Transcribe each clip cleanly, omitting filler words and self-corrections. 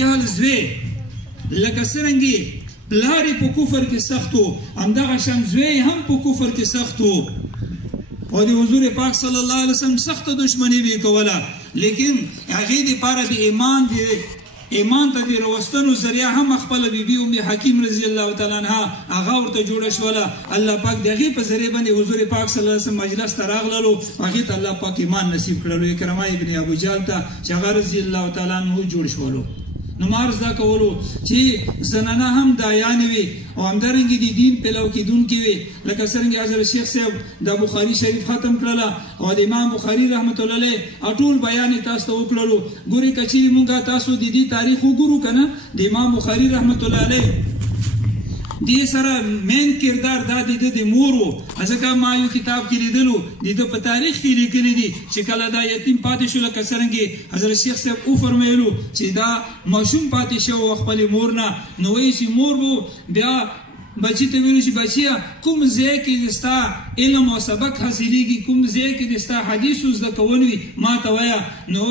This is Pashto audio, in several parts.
جهل زوی لکه څرنګې پلار یې په کفر کې سخت و همدغه شان زوی هم په کفر کې سخت و او د حضور پاک صلی الله علیه وسلم سخته دشمني به کوله لیکن هغې دپاره د ایمان ته د راوستنو ذریعه هم خپله بیبي ام حکیم رضی الله تعالی عنها هغه ورته جوړه شوله الله پاک د هغې په ذریعه باندې حضور پاک صلی الله علیه وسلم مجلس ته راغللو هغې ته الله پاک ایمان نصیب کړلو اکرمه ابن ابو جهل ته چې هغه رضی الله تعالی عنه جوړ شولو نو ما عرض دا کولو چې زنانه هم دایانې وي او همدارنګې د دین پیلو کېدونکې وي لکه څرنګې حضرت شیخ صاحب د بخاري شریف ختم کړله او د امام بخاري رحمت الله علیه ټول بیان یې تاسو ته وکړلو ګورې که چیرې مونږ تاسو د دې تاریخ وګورو که نه د امام بخاري رحمت الله علیه دې سره مین کردار دا د ده د مور و ځکه ما یو کتاب کې لیدلو د ده په تاریخ کې لیکلي دي چې کله دا یتیم پاتې شو لکه څرنګې حضرت شیخ صاحب وفرمیلو چې دا ماشوم پاتې شو و خپلې مور نه نو وایي چې مور به بیا بچی ته ویلو چې بچیه کوم ځای کې د ستا علم او سبق حاصلېږي کوم ځای کې د ستا حدیثو زده کول وي ما ته وایه نو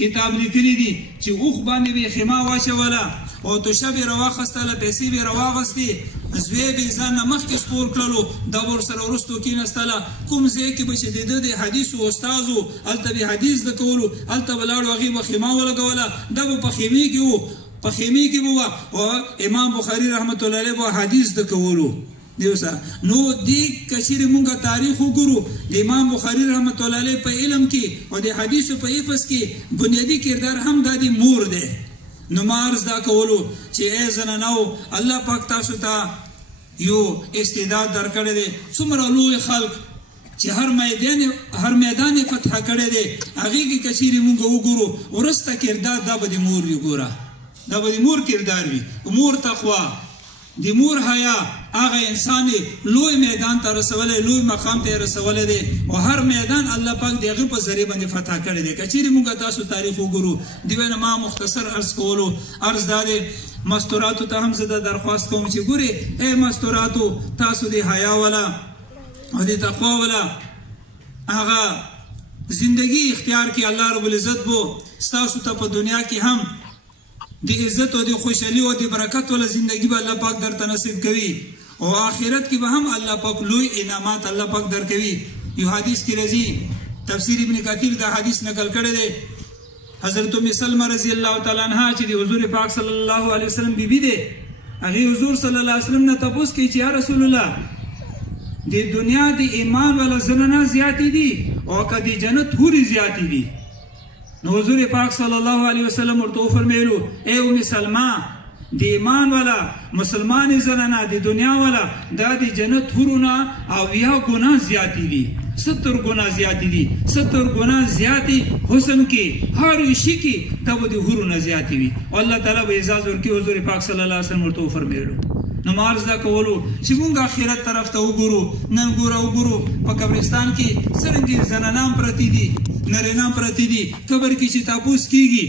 کتاب لیکلی دي چې اوښ باندې به یې خیمه واچوله او توشه به یې راواخیستله پیسې به یې راواغستې زوی به یې ځان نه مخکې سپور کړلو دا به ورسره وروستو کېناستله کوم ځای کې به چې د ده د حدیثو استاذ و هلته به یې حدیث زده کولو هلته به لاړو هغې به خیمه ولګوله دا به په خیمې کې و په خیمې کې به وه او امام بخاري رحمت الله علیه به حدیث زده کولو دیوسا نو دی کچیرې مونږه تاریخ وګورو د امام بخاري رحمت الله علیه په علم کې او د حدیثو په حفظ کې بنیادي کردار هم دا د مور دی نو ما عرض دا کولو چې ای زنانو الله پاک تاسو ته یو استعداد درکړی دی څومره لوی خلق چې هر میدان یې فتح کړی دی هغې کې کچیرې مونږ وګورو وروسته کردار دا به د مور وي ګوره دا به د مور کردار وي مور تقوا د مور حیا هغه انسان لوی میدان ته رسولی لوی مقام ته یې رسولی دی او هر میدان الله پاک د هغې په ذریعه باندې فتح کړی دی که چیرې مونږ تاسو تاریخ وګورو د وینه ما مختصر عرض کولو عرض دا دی مستوراتو ته هم زه دا درخواست کوم چې ګورې ای مستوراتو تاسو د حیا والا او د تقوا والا هغه زندگی اختیار کی الله رب العزت بو ستاسو ته په دنیا کې هم د عزت او د خوشحالي او د برکت والا زندگی به الله پاک درته نصیب کوي او آخرت کې به هم الله پاک لوی انعامات الله پاک درکوي یو حدیث کې راځي تفسیر ابن کثیر دا حدیث نقل کړی دی حضرت ام سلمہ رضی الله تعالی عنها چې د حضور پاک صلی الله علیه وسلم بیبي دی هغې حضور صلی الله علیه وسلم نه تپوس کوي چې یا رسول الله د دنیا د ایمان والا زنانه زیاتې دي او که د جنت حورې زیاتې دي نو حضور پاک صلی الله علیه وسلم ورته وفرمیلو ای ام سلمہ د ایمان والا مسلمان زنانه د دنیا والا دا د جنت حورونه اویا ګناه زیاتې دي 70 ګناه زیاتې دي 70 ګناه زیاتې حسن کې هر شي کې دا به د حورونه زیاتې وي او الله تعالی به اعزاز ورکړي حضور پاک صلی الله علیه وسلم ورته وفرمیلو نو ما عرض دا کولو چې مونږ آخرت طرف ته وګورو نن وګورو په قبرستان کې څرنګې زنانان پرتې دي نارینه پرتې دي قبر کې چې تپوس کېږي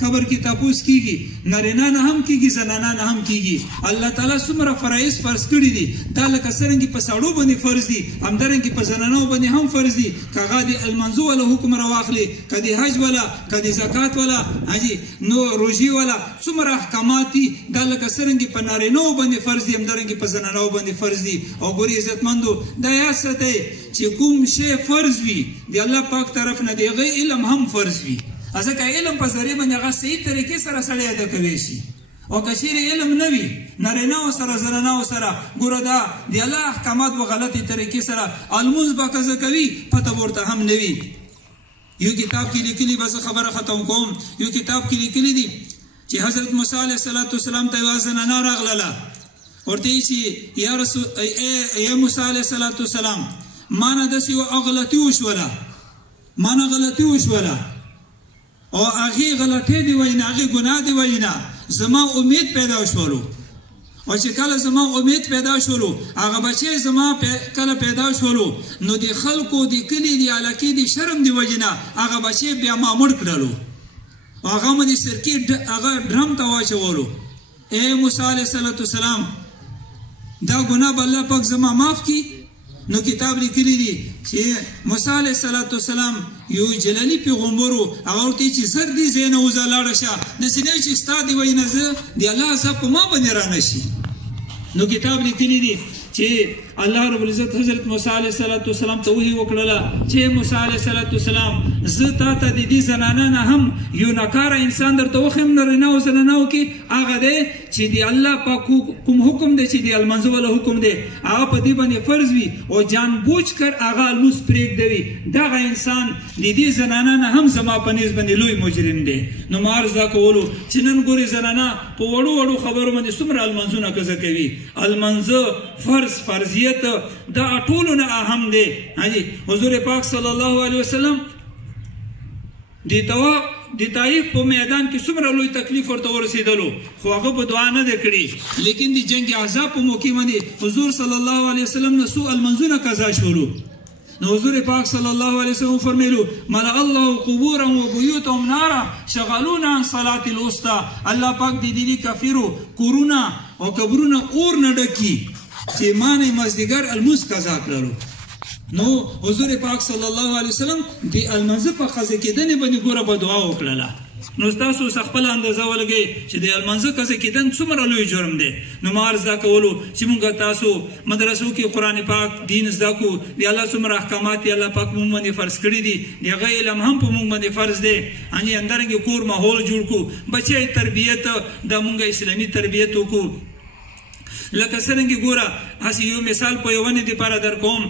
قبر کې تپوس کېږي نارینه نه هم کېږي زنانه نه هم کېږي الله تعالی څومره فرایض فرض کړي دي دا لکه څرنګې په سړو باندې فرض دي همدارنګې په زنانو باندې هم فرض دي که هغه د المنځو والا حکم راواخلي که د حج والا که د زکات والا نو روژې والا څومره احکامات دي دا لکه څرنګې په نارینو باندې فرض دي همدارنګې په زنانو باندې فرض دي او ګورې عزتمندو دا یاد ساتئ چې کوم شی فرض وي د الله پاک طرف نه د هغې علم هم فرض وي ځکه علم په ذریعه باندې هغه صحیح طریقې سره سړی ادا کولی شي او که چیرې علم نه وي نارینهو سره زنانهو سره ګوره دا د الله احکامات په غلطې طریقې سره لمونځ به که زه کوي پته به ورته هم نه وي یو کتاب کې لیکلي به زه خبره ختم کوم یو کتاب کې لیکلي دي چې حضرت موسی علیه السلام ته یوه زنانه راغلله ورته یې چې یا رسول ای موسی علیه السلام ما نه داسې یوه غلطي وشوله ما نه غلطي وشوله او هغې غلطۍ دی وایي نه هغې ګناه دی وایي نه زما امید پیدا شولو او چې کله زما امید پیدا شولو هغه بچی زما کله پیدا شولو نو د خلکو د کلي د علاقې د شرم د وجې نه هغه بچی بیا ما مړ کړلو او هغه مې د سرکې هغه ډرم ته واچولو ای موسی علیه السلام دا ګناه به الله پاک زما معاف کړي نو کتاب لیکلی دی چې موسی علیه السلام یو جلالی پیغمبر و هغه ورته چې زر دې ځای نه وځه لاړه شه داسې نه وي چې ستا دې وایي نه زه د الله عذاب په ما باندې رانه شي نو کتاب لیکلی دی چې الله رب العزت حضرت موسی علیه السلام ته وحی وکړله چې موسی علیه السلام زه تا ته د دې زنانه نه هم یو ناکاره انسان درته وښیم نارینه او زنانهو کې هغه دی چې د الله پاک کوم حکم دی چې د المنځه والا حکم دی هغه په دې باندې فرض وي او جان بوجھ کر هغه لمونځ پرېږدوي دغه انسان د دې زنانه نه هم زما په نیز باندې لوی مجرم دی نو ما عرض دا کولو چې نن ګورې زنانه په وړو وړو خبرو باندې څومره المنځونه قضا کوي المنځه فرضیت دا ټولو نه اهم دی حضور پاک صلی الله علیه وسلم د طائف په میدان کې څومره لوی تکلیف ورته ورسېدلو خو هغه په دعا نه دی کړي لیکن د جنگ احزاب په موقع باندې حضور صلی الله علیه وسلم نه څو المنځونه قضا شولو نو حضور پاک صلی الله علیه وسلم فرمیلو ملأ الله قبورهم وبیوتهم نارا شغلونا عن صلاة الوسطى الله پاک د دې کافرو کورونه او قبرونه اور نه ډکي چې ما نه مازدیګر الموس قضا کړلو نو حضور پاک صلی الله علیه وسلم د المنځه په قضا کېدنې باندې ګوره به دعا وکړله نو تاسو خپل اندازه ولګئ چې د المنځه قضا کېدن څومره لوی جرم دی نو ما عرض دا کولو چې موږ تاسو مدرسو کې قرآن پاک دین زده کړو د الله څومره احکامات یې الله پاک موږ باندې فرض کړي دي د هغه علم هم په موږ باندې فرض دی همدارنګې کور ماحول جوړ کړو بچی تربیت د موږ اسلامي تربیت وکړو لکه څرنګه ګوره هسې یو مثال په یوونې دپاره در کوم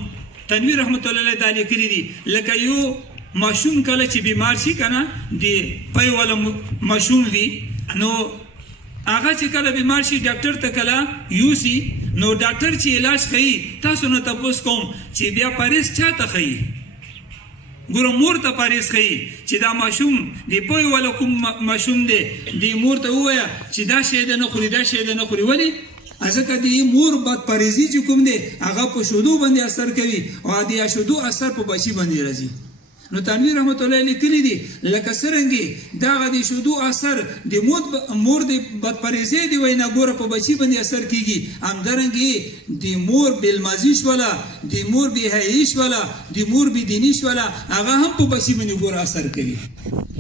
تنویر رحمت الله علیه دا لیکلي دي لکه یو ماشوم کله چې بیمار شي که نه د پی والا ماشوم وي نو هغه چې کله بیمار شي ډاکټر ته کله یوسي نو ډاکټر چې علاج ښیي تاسو نه تپوس کوم چې بیا پاریس چا ته ښیي ګوره مور ته پاریس ښیي چې دا ماشوم د پی والا کوم ماشوم دی د مور ته ووایه چې دا شی د نه خوري دا شی د نه خوري ولې ځکه د مور بدپرهیزي چې کوم دی هغه په شیدو باندې اثر کوي او د شیدو اثر په بچي باندې راځي نو تنویر رحمت الله لیکلي دي لکه څرنګې دغه د شیدو اثر د مور د بدپرهیزۍ د وینا ګوره په بچي باندې اثر کیږي همدارنګې د مور بېلمازي شوله د مور بېحیایي شوله د مور بېدیني شوله هغه هم په بچي باندې ګوره اثر کوي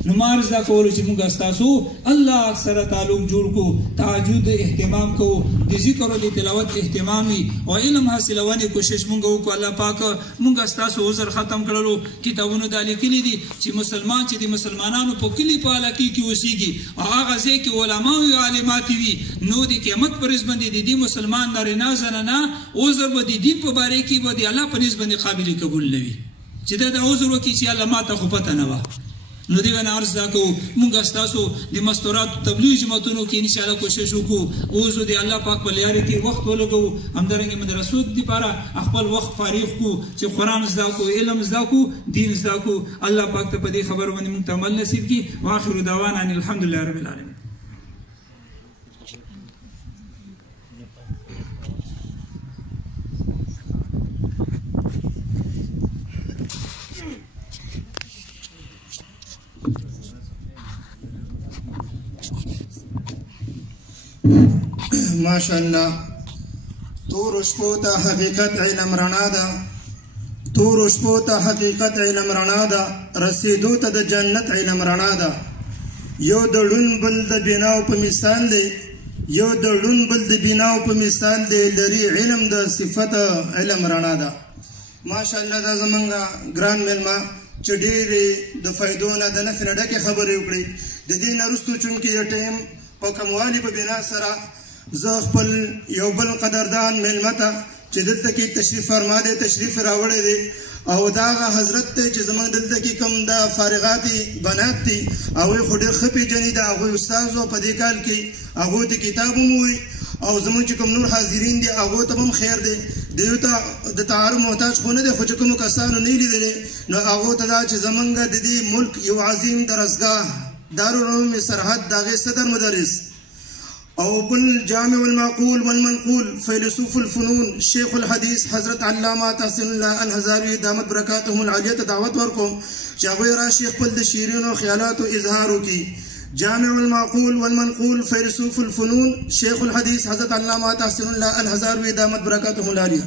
نو ما عرض دا کولو چې موږ ستاسو الله سره تعلق جوړ کړو تهجد اهتمام کوو د ذکر او د تلاوت اهتمام وي او علم حاصلونې کوشش موږ وکړو الله پاک موږ ستاسو عذر ختم کړلو کتابونو دا لیکلي دي چې مسلمان چې د مسلمانانو په کلي په علاقې کې اوسېږي او هغه ځای کې علما او عالمات وي نو د قیامت په ورځ باندې د دې مسلمان نارینه زنانه عذر به د دین په باره کې به د الله په نسبت باندې قابل قبول نه وي چې دا د عذر وکړي چې الله ماته خو پته نه وه نو دی باندې عرض دا کوو موږ ستاسو د مستوراتو تبلیغ جماعتونو کې انشاءالله کوشش وکړو اوس د الله پاک په لارې کې وخت ولګوو همدارنګې مدرسو دپاره خپل وخت فارغ کړو چې قرآن زده کړو علم زده کړو دین زده کړو الله پاک ته په دې خبرو باندې موږ ته عمل نصیب کړي واخر دعوانا ان الحمدلله رب العالمین ماشاءالله تور شپو ته حقیقت علم رڼا ده تور شپو ته حقیقت علم رڼا ده رسیدو ته د جنت علم رڼا ده یو د ړوند بل د بیناو په مثال دی یو د ړوند بل د بیناو په مثال دی لري علم د صفت علم رڼا ده ماشاءالله دا زمونږ ګران میلمه چې ډېرې د فایدو نه د نفع نه ډکې خبرې وکړي د دې نه وروستو چونکې د ټایم په کموالي په بنا سره زه خپل یو بل قدردان میلمه ته چې دلته کې تشریف فرما دی تشریف راوړی دی او دا هغه حضرت دی چې زموږ دلته کې کوم د فارغاتي بنات دي هغوی خو ډېر ښه پېژني د هغوی استاذ و په دې کال کې هغوی ته کتاب هم ووایي او زموږ چې کوم نور حاضرین دي هغو ته هم خیر دی دوی ته د تعارف محتاج خو نه دی خو چې کومو کسانو نه لیدلی نو هغو ته دا چې زموږ د دې ملک یو عظیم درسګاه دارالعلوم سرحد د هغې صدر مدرس او بل جامع المعقول والمنقول فیلسوف الفنون شیخ الحدیث حضرت علامه تحسین الله الهزاروی دامت برکاتهم العالیه ته دعوت ورکوم چې هغوی راشي خپل د شیرینو خیالاتو اظهار وکړي جامع المعقول والمنقول فیلسوف الفنون شیخ الحدیث حضرت علامه تحسین الله الهزاروی دامت برکاتهم العالیه